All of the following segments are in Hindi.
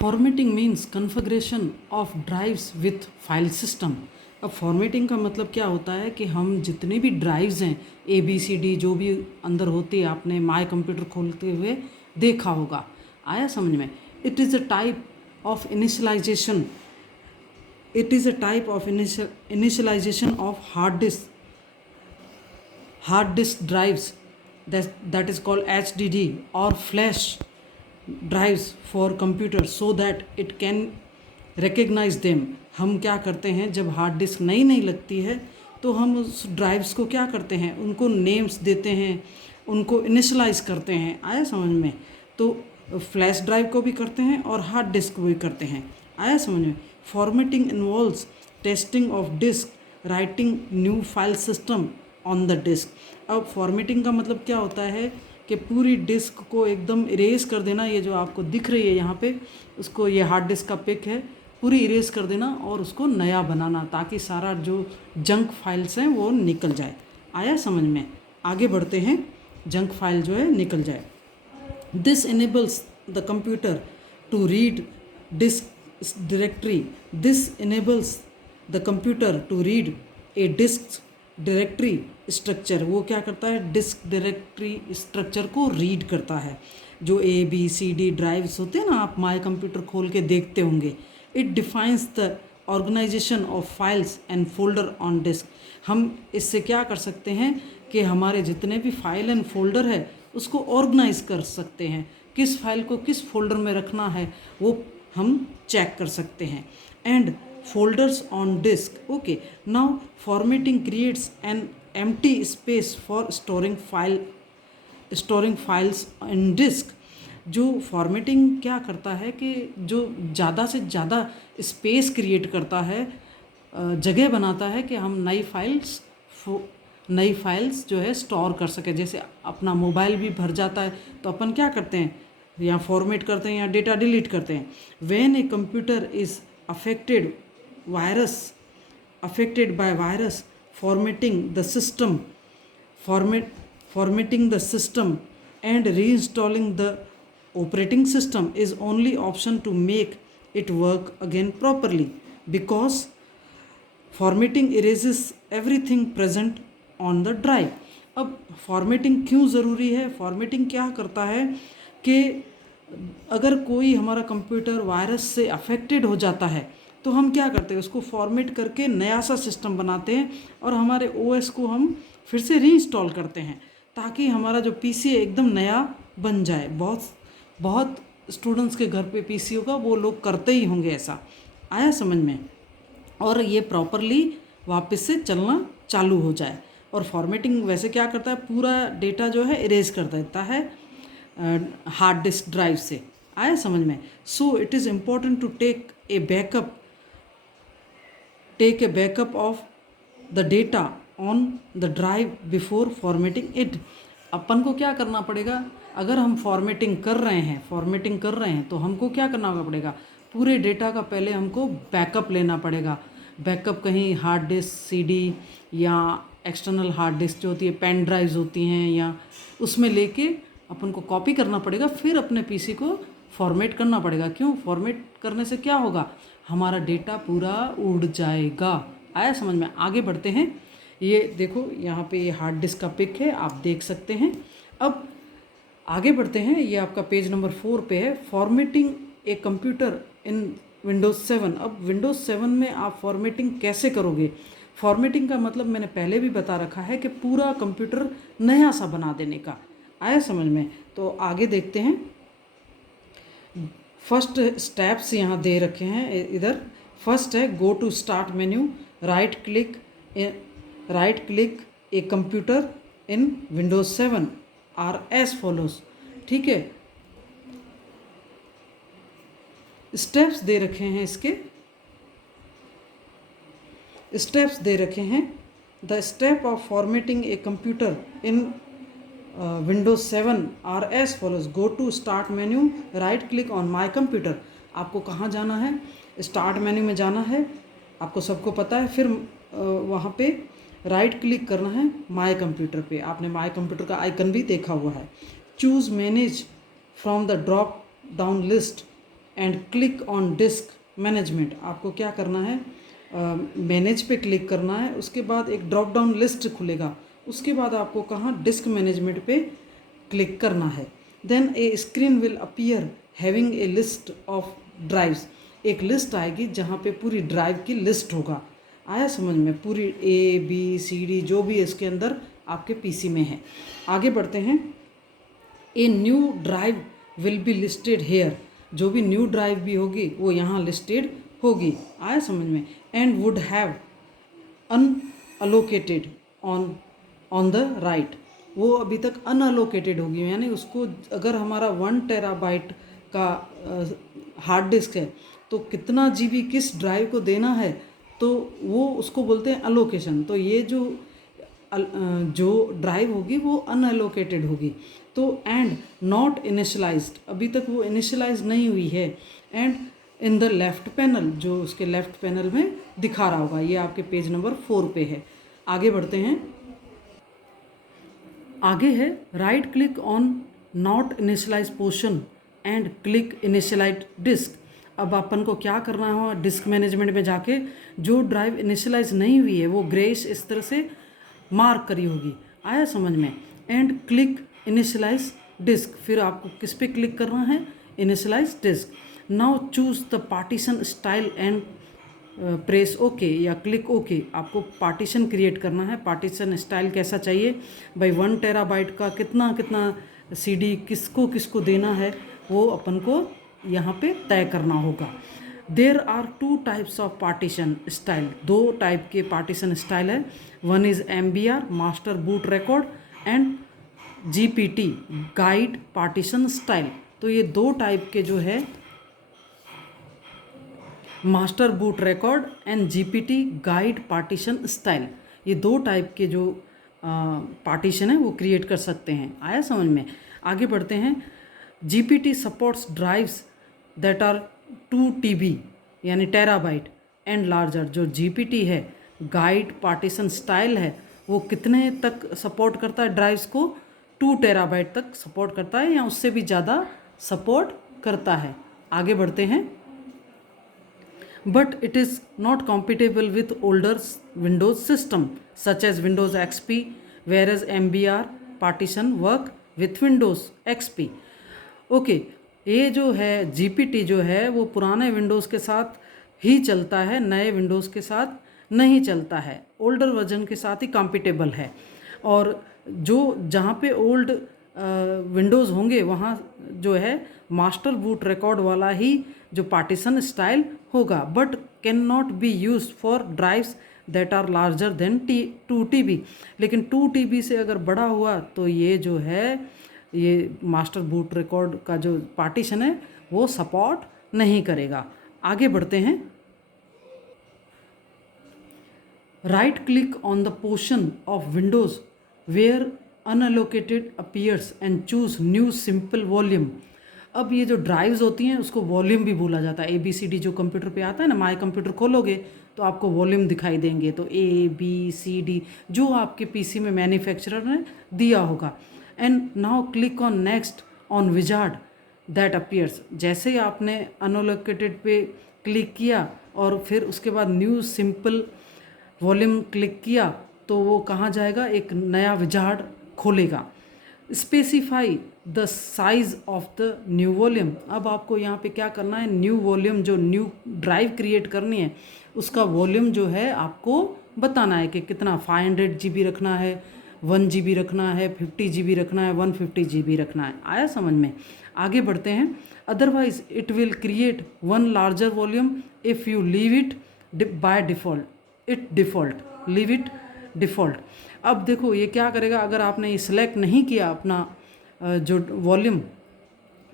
Formatting means configuration of drives with file system. अब फॉर्मेटिंग का मतलब क्या होता है कि हम जितने भी ड्राइव्स हैं ABCD जो भी अंदर होती है, आपने माय कंप्यूटर खोलते हुए देखा होगा। आया समझ में? It is a type of initialization of hard disk drives that is called HDD or flash drives for computer so that it can recognize them। हम क्या करते हैं, जब हार्ड डिस्क नई नई लगती है तो हम उस ड्राइव्स को क्या करते हैं, उनको नेम्स देते हैं, उनको इनिशलाइज करते हैं। आया समझ में? तो फ्लैश ड्राइव को भी करते हैं और हार्ड डिस्क को भी करते हैं। आया समझ में? Formatting involves testing of disk, writing new file system on the disk. अब फॉर्मेटिंग का मतलब क्या होता है कि पूरी डिस्क को एकदम इरेज कर देना। ये जो आपको दिख रही है यहाँ पे, उसको, ये हार्ड डिस्क का पिक है, पूरी इरेज कर देना और उसको नया बनाना ताकि सारा जो जंक फाइल्स हैं वो निकल जाए। आया समझ में? आगे बढ़ते हैं, जंक फाइल जो है निकल जाए। This enables the computer to read disk directory. This enables the computer to read a disk directory structure। वो क्या करता है, डिस्क डायरेक्टरी स्ट्रक्चर को रीड करता है। जो ABCD ड्राइव्स होते हैं ना, आप माय कंप्यूटर खोल के देखते होंगे। It defines the organization of files and folder on disk. हम इससे क्या कर सकते हैं कि हमारे जितने भी फाइल एंड फोल्डर है उसको ऑर्गेनाइज कर सकते हैं। किस फाइल को किस फोल्डर में रखना है वो हम चेक कर सकते हैं। And folders on disk। Okay, now formatting creates an empty space for storing files in disk। जो फॉर्मेटिंग क्या करता है कि जो ज़्यादा से ज़्यादा स्पेस क्रिएट करता है, जगह बनाता है कि हम नई फाइल्स जो है स्टोर कर सके। जैसे अपना मोबाइल भी भर जाता है तो अपन क्या करते हैं, या फॉर्मेट करते हैं या डेटा डिलीट करते हैं। When a computer is affected by virus, formatting the system and reinstalling the operating system is only option to make it work again properly, because formatting erases everything present on the drive। अब फॉर्मेटिंग क्यों ज़रूरी है? फॉर्मेटिंग क्या करता है कि अगर कोई हमारा कंप्यूटर वायरस से अफेक्टेड हो जाता है तो हम क्या करते हैं, उसको फॉर्मेट करके नया सा सिस्टम बनाते हैं और हमारे OS को हम फिर से रीइंस्टॉल करते हैं ताकि हमारा जो PC है एकदम नया बन जाए। बहुत स्टूडेंट्स के घर पे PC होगा, वो लोग करते ही होंगे ऐसा। आया समझ में? और ये प्रॉपरली वापस से चलना चालू हो जाए। और फॉर्मेटिंग वैसे क्या करता है, पूरा डेटा जो है इरेज कर देता है हार्ड डिस्क ड्राइव से। आया समझ में? So it is important to take a backup of the data on the drive before formatting it. अपन को क्या करना पड़ेगा, अगर हम फॉर्मेटिंग कर रहे हैं तो हमको क्या करना पड़ेगा, पूरे डेटा का पहले हमको बैकअप लेना पड़ेगा। बैकअप कहीं हार्ड डिस्क CD या एक्सटर्नल हार्ड डिस्क जो होती है, पेन ड्राइव्स होती हैं, या उसमें लेके अपन को कॉपी करना पड़ेगा, फिर अपने PC को फॉर्मेट करना पड़ेगा। क्यों? फॉर्मेट करने से क्या होगा, हमारा डेटा पूरा उड़ जाएगा। आया समझ में? आगे बढ़ते हैं। ये देखो यहाँ पे ये हार्ड डिस्क का पिक है, आप देख सकते हैं। अब आगे बढ़ते हैं, ये आपका पेज नंबर 4 पे है, formatting a computer in Windows 7। अब विंडोज़ 7 में आप फॉर्मेटिंग कैसे करोगे? फॉर्मेटिंग का मतलब मैंने पहले भी बता रखा है कि पूरा कंप्यूटर नया सा बना देने का। आया समझ में? तो आगे देखते हैं। फर्स्ट स्टेप्स यहाँ दे रखे हैं इधर। फर्स्ट है go to start menu, right click a computer in Windows 7 are as follows. ठीक है, स्टेप्स दे रखे हैं, इसके स्टेप्स दे रखे हैं। The step of formatting a computer in Windows 7 are as follows. Go to start menu, right click on my computer. आपको कहाँ जाना है? स्टार्ट मेन्यू में जाना है, आपको सबको पता है। फिर वहाँ पे राइट क्लिक करना है माई कंप्यूटर पे। आपने माई कंप्यूटर का आइकन भी देखा हुआ है। Choose manage from the drop down list and click on disc management. आपको क्या करना है, मैनेज पे क्लिक करना है, उसके बाद एक ड्रॉप डाउन लिस्ट खुलेगा, उसके बाद आपको कहाँ डिस्क मैनेजमेंट पे क्लिक करना है। Then a screen will appear having a list of drives. एक लिस्ट आएगी जहाँ पे पूरी ड्राइव की लिस्ट होगा। आया समझ में, पूरी ABCD जो भी इसके अंदर आपके PC में है। आगे बढ़ते हैं। A new drive will be listed hair. जो भी न्यू ड्राइव भी होगी वो यहाँ लिस्टेड होगी। आया समझ में। And would have unallocated on the right. वो अभी तक अनअलोकेटेड होगी, यानी उसको अगर हमारा 1 टेराबाइट का हार्ड डिस्क है तो कितना GB किस ड्राइव को देना है, तो वो उसको बोलते हैं अलोकेशन। तो ये जो ड्राइव होगी वो अनअलोकेटेड होगी। तो एंड नॉट इनिशलाइज्ड, अभी तक वो इनिशलाइज नहीं हुई है। And in the left panel, जो उसके लेफ्ट पैनल में दिखा रहा होगा, ये आपके पेज नंबर 4 पे है। आगे बढ़ते हैं। आगे है right click on not initialize portion and click initialize disk. अब अपन को क्या करना है, डिस्क मैनेजमेंट में जाके जो ड्राइव इनिशलाइज नहीं हुई है वो ग्रेस इस तरह से मार्क करी होगी। आया समझ में। एंड क्लिक इनिशलाइज डिस्क, फिर आपको किस पे क्लिक करना है, initialize disk. Now choose the partition style and press okay या क्लिक ओके। आपको पार्टीशन क्रिएट करना है। पार्टीशन स्टाइल कैसा चाहिए भाई, 1 टेराबाइट का कितना कितना CD किसको किसको देना है वो अपन को यहाँ पे तय करना होगा। There are 2 types of partition style. 2 type के पार्टीशन स्टाइल है। One is MBR master boot record and GPT guide partition style. तो ये 2 टाइप के जो है master boot record and GPT guide partition style, ये 2 टाइप के जो पार्टीशन है वो क्रिएट कर सकते हैं। आया समझ में। आगे बढ़ते हैं। GPT supports drives that are 2 TB यानी टेराबाइट एंड लार्जर। जो GPT है गाइड पार्टीशन स्टाइल है वो कितने तक सपोर्ट करता है, ड्राइव्स को 2 टेराबाइट तक सपोर्ट करता है या उससे भी ज़्यादा सपोर्ट करता है। आगे बढ़ते हैं। But it is not compatible with older Windows system such as Windows XP, whereas MBR partition work with Windows XP। Okay, ये जो है GPT जो है वो पुराने विंडोज़ के साथ ही चलता है, नए विंडोज़ के साथ नहीं चलता है, ओल्डर वर्जन के साथ ही कॉम्पिटेबल है। और जो जहाँ पे ओल्ड विंडोज़ होंगे वहाँ जो है मास्टर बूट रिकॉर्ड वाला ही जो पार्टीशन स्टाइल होगा, but can not be use for drives that are larger than 2 TB। लेकिन 2 TB से अगर बड़ा हुआ तो ये जो है ये मास्टर बूट रिकॉर्ड का जो पार्टीशन है वो सपोर्ट नहीं करेगा। आगे बढ़ते हैं। Right click on the portion of Windows where unallocated appears and choose new simple volume. अब ये जो ड्राइव्स होती हैं उसको वॉल्यूम भी बोला जाता है। ABCD जो कंप्यूटर पे आता है ना, माई कंप्यूटर खोलोगे तो आपको वॉल्यूम दिखाई देंगे, तो ABCD जो आपके PC में मैन्युफैक्चरर ने दिया होगा। And now click on next on wizard that appears. जैसे ही आपने अनअलोकेटेड पे क्लिक किया और फिर उसके बाद न्यू सिंपल वॉल्यूम क्लिक किया तो वो कहाँ जाएगा, एक नया विजार्ड खोलेगा। Specify the size of the new volume. अब आपको यहाँ पे क्या करना है, न्यू वॉल्यूम जो न्यू ड्राइव क्रिएट करनी है उसका वॉल्यूम जो है आपको बताना है कि कितना 500 GB रखना है, 1 GB रखना है, 50 GB रखना है, 150 GB रखना है। आया समझ में। आगे बढ़ते हैं। Otherwise it will create 1 larger volume if you leave it by default leave it default. अब देखो ये क्या करेगा, अगर आपने ये सिलेक्ट नहीं किया अपना जो वॉल्यूम,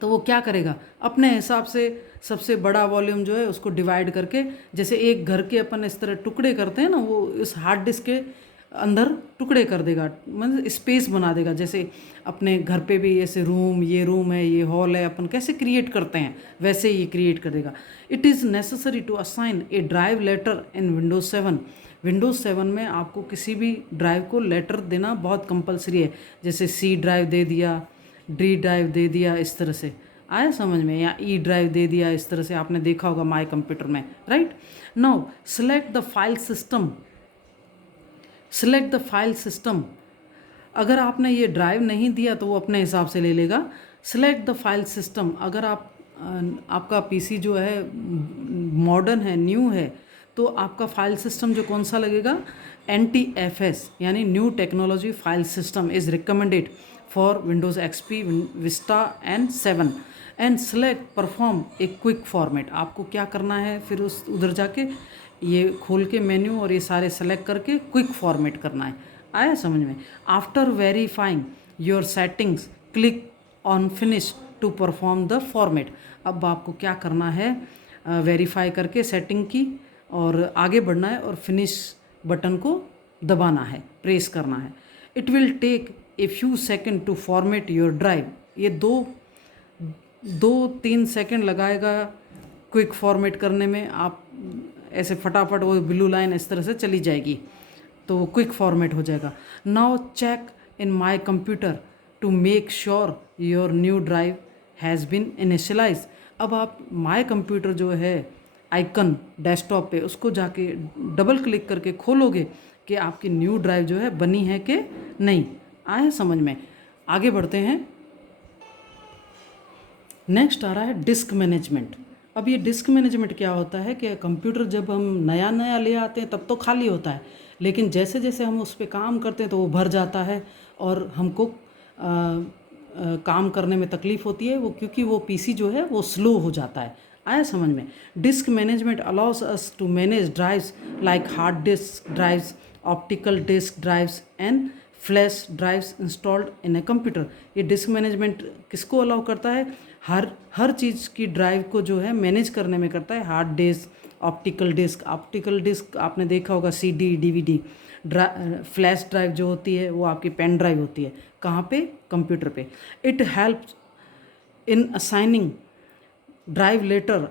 तो वो क्या करेगा, अपने हिसाब से सबसे बड़ा वॉल्यूम जो है उसको डिवाइड करके, जैसे एक घर के अपन इस तरह टुकड़े करते हैं ना, वो इस हार्ड डिस्क के अंदर टुकड़े कर देगा, मतलब स्पेस बना देगा। जैसे अपने घर पे भी ऐसे रूम, ये रूम है, ये हॉल है, अपन कैसे क्रिएट करते हैं वैसे ये क्रिएट कर देगा। It is necessary to assign a drive letter in Windows 7। Windows 7 में आपको किसी भी ड्राइव को लेटर देना बहुत कंपलसरी है। जैसे C ड्राइव दे दिया, D ड्राइव दे दिया, इस तरह से आया समझ में, या ई ड्राइव दे दिया, इस तरह से आपने देखा होगा माय कंप्यूटर में, right. Now select the file system, select the file system. अगर आपने ये ड्राइव नहीं दिया तो वो अपने हिसाब से ले लेगा। सिलेक्ट द फाइल सिस्टम, अगर आपका पीसी जो है मॉडर्न है, न्यू है, तो आपका फाइल सिस्टम जो कौन सा लगेगा, NTFS यानी new technology file system is recommended for Windows XP, Vista and 7 and select perform a quick format. आपको क्या करना है, फिर उस उधर जाके ये खोल के मेन्यू और ये सारे सेलेक्ट करके क्विक फॉर्मेट करना है। आया समझ में। After verifying your settings click on finish to perform the format. अब आपको क्या करना है, वेरीफाई करके सेटिंग की और आगे बढ़ना है और फिनिश बटन को दबाना है, प्रेस करना है। It will take a few second to format your drive. ये 2-3 सेकेंड लगाएगा क्विक फॉर्मेट करने में। आप ऐसे फटाफट वो ब्लू लाइन इस तरह से चली जाएगी तो क्विक फॉर्मेट हो जाएगा। Now check in my computer to make sure your new drive has been initialize. अब आप माय कंप्यूटर जो है आइकन डेस्कटॉप पे, उसको जाके डबल क्लिक करके खोलोगे कि आपकी न्यू ड्राइव जो है बनी है कि नहीं। आए समझ में। आगे बढ़ते हैं। नेक्स्ट आ रहा है डिस्क मैनेजमेंट। अब ये डिस्क मैनेजमेंट क्या होता है कि कंप्यूटर जब हम नया नया ले आते हैं तब तो खाली होता है, लेकिन जैसे जैसे हम उस पर काम करते हैं तो वो भर जाता है और हमको काम करने में तकलीफ़ होती है, वो क्योंकि वो पीसी जो है वो स्लो हो जाता है। आया समझ में। Disk management allows us to manage drives like hard disk drives, optical disk drives and flash drives installed in a computer. ये डिस्क मैनेजमेंट किसको अलाउ करता है, हर चीज़ की ड्राइव को जो है मैनेज करने में करता है। हार्ड डिस्क, ऑप्टिकल डिस्क आपने देखा होगा, CD DVD। फ्लैश ड्राइव जो होती है वो आपकी पेन ड्राइव होती है, कहाँ पे, कंप्यूटर पे। It helps in assigning drive letter,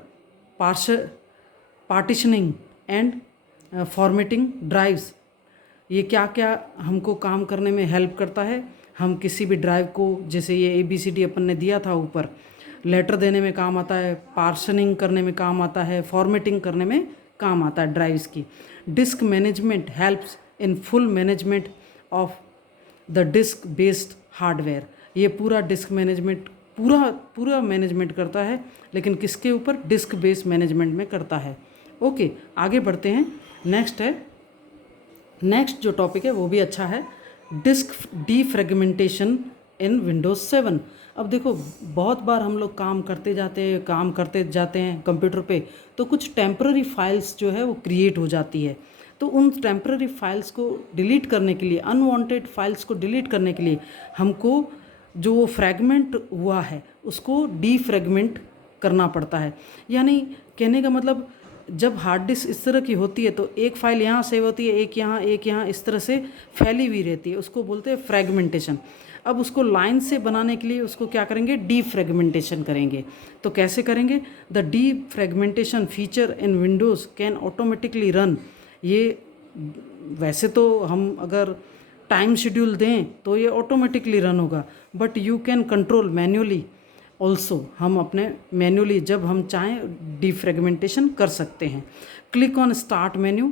partitioning and formatting drives. ये क्या क्या हमको काम करने में हेल्प करता है। हम किसी भी ड्राइव को, जैसे ये ABCD अपन ने दिया था ऊपर, लेटर देने में काम आता है, पार्शनिंग करने में काम आता है, फॉर्मेटिंग करने में काम आता है ड्राइव्स की। Disk management helps in full management of the disk based hardware. ये पूरा डिस्क मैनेजमेंट पूरा मैनेजमेंट करता है, लेकिन किसके ऊपर, डिस्क बेस्ड मैनेजमेंट में करता है। ओके, आगे बढ़ते हैं। नेक्स्ट जो टॉपिक है वो भी अच्छा है, डिस्क डीफ्रेगमेंटेशन इन विंडोज़ 7। अब देखो, बहुत बार हम लोग काम करते जाते हैं कंप्यूटर पे, तो कुछ टेम्पररी फाइल्स जो है वो क्रिएट हो जाती है। तो उन टेम्पररी फाइल्स को डिलीट करने के लिए, अनवांटेड फाइल्स को डिलीट करने के लिए हमको जो वो फ्रैगमेंट हुआ है उसको डीफ्रैगमेंट करना पड़ता है। यानी कहने का मतलब, जब हार्ड डिस्क इस तरह की होती है तो एक फ़ाइल यहाँ सेव होती है, एक यहाँ, इस तरह से फैली हुई रहती है, उसको बोलते हैं फ्रैगमेंटेशन। अब उसको लाइन से बनाने के लिए उसको क्या करेंगे, डीफ्रैगमेंटेशन करेंगे। तो कैसे करेंगे, the defragmentation feature in Windows can automatically run. ये वैसे तो हम अगर टाइम शेड्यूल दें तो ये ऑटोमेटिकली रन होगा, but you can control manually also. हम अपने मैन्युअली जब हम चाहें डीफ्रैगमेंटेशन कर सकते हैं। Click on start menu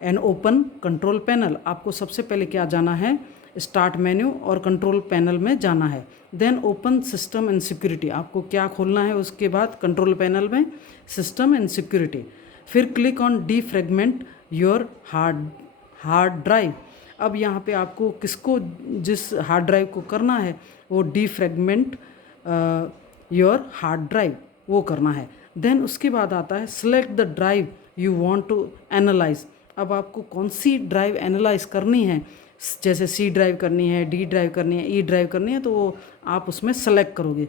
and open control panel. आपको सबसे पहले क्या जाना है, स्टार्ट मेन्यू और कंट्रोल पैनल में जाना है। Then open system and security. आपको क्या खोलना है उसके बाद, कंट्रोल पैनल में सिस्टम एंड सिक्योरिटी। फिर click on defragment your hard drive. अब यहाँ पे आपको जिस हार्ड ड्राइव को करना है वो डीफ्रैगमेंट योर हार्ड ड्राइव वो करना है। देन उसके बाद आता है select the drive you want to analyse. अब आपको कौन सी ड्राइव एनालाइज करनी है, जैसे C ड्राइव करनी है, D ड्राइव करनी है, E ड्राइव करनी है, तो वो आप उसमें सेलेक्ट करोगे।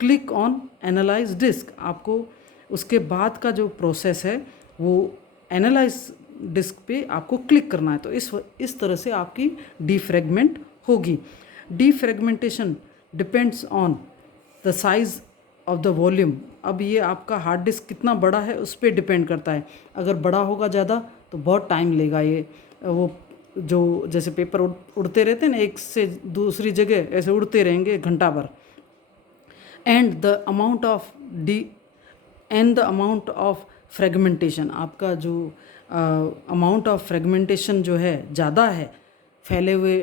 Click on analyse disk. आपको उसके बाद का जो प्रोसेस है वो एनालाइज डिस्क पे आपको क्लिक करना है। तो इस तरह से आपकी डीफ्रैगमेंट होगी। Defragmentation depends on the size of the volume. अब ये आपका हार्ड डिस्क कितना बड़ा है उस पर डिपेंड करता है। अगर बड़ा होगा ज़्यादा तो बहुत टाइम लेगा। ये वो जो जैसे पेपर उड़ते रहते हैं ना, एक से दूसरी जगह ऐसे उड़ते रहेंगे घंटा भर। And the amount of D and the amount of fragmentation, आपका जो अमाउंट ऑफ फ्रेगमेंटेशन जो है ज़्यादा है, फैले हुए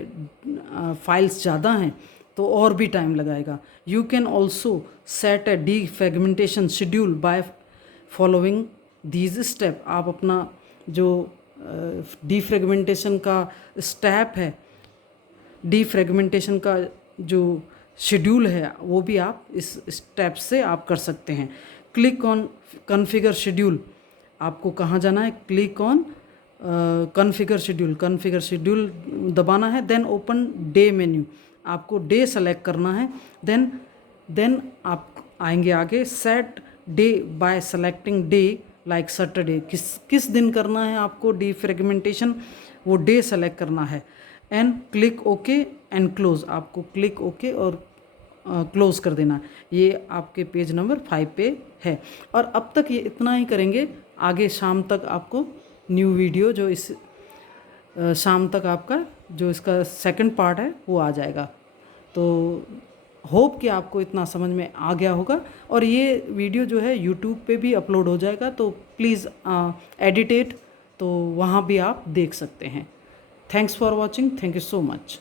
फाइल्स ज़्यादा हैं तो और भी टाइम लगाएगा। You can also set a D fragmentation schedule by following these step. आप अपना जो डी फ्रेगमेंटेशन का स्टेप है, डी फ्रेगमेंटेशन का जो शेड्यूल है वो भी आप इस स्टेप से आप कर सकते हैं। क्लिक ऑन कॉन्फ़िगर शेड्यूल, आपको कहाँ जाना है, क्लिक ऑन कॉन्फ़िगर शेड्यूल दबाना है। देन ओपन डे मेन्यू, आपको डे सेलेक्ट करना है। देन आप आएंगे आगे, set day bye selecting day like Saturday, किस दिन करना है आपको डी फ्रेगमेंटेशन, वो डे सेलेक्ट करना है। And click okay and close, आपको क्लिक ओके और क्लोज़ कर देना। ये आपके पेज नंबर 5 पे है। और अब तक ये इतना ही करेंगे, आगे शाम तक आपको न्यू वीडियो जो इस शाम तक आपका जो इसका सेकंड पार्ट है वो आ जाएगा। तो होप कि आपको इतना समझ में आ गया होगा। और ये वीडियो जो है यूट्यूब पे भी अपलोड हो जाएगा, तो प्लीज़ एडिटेड, तो वहाँ भी आप देख सकते हैं। Thanks for watching, thank you so much.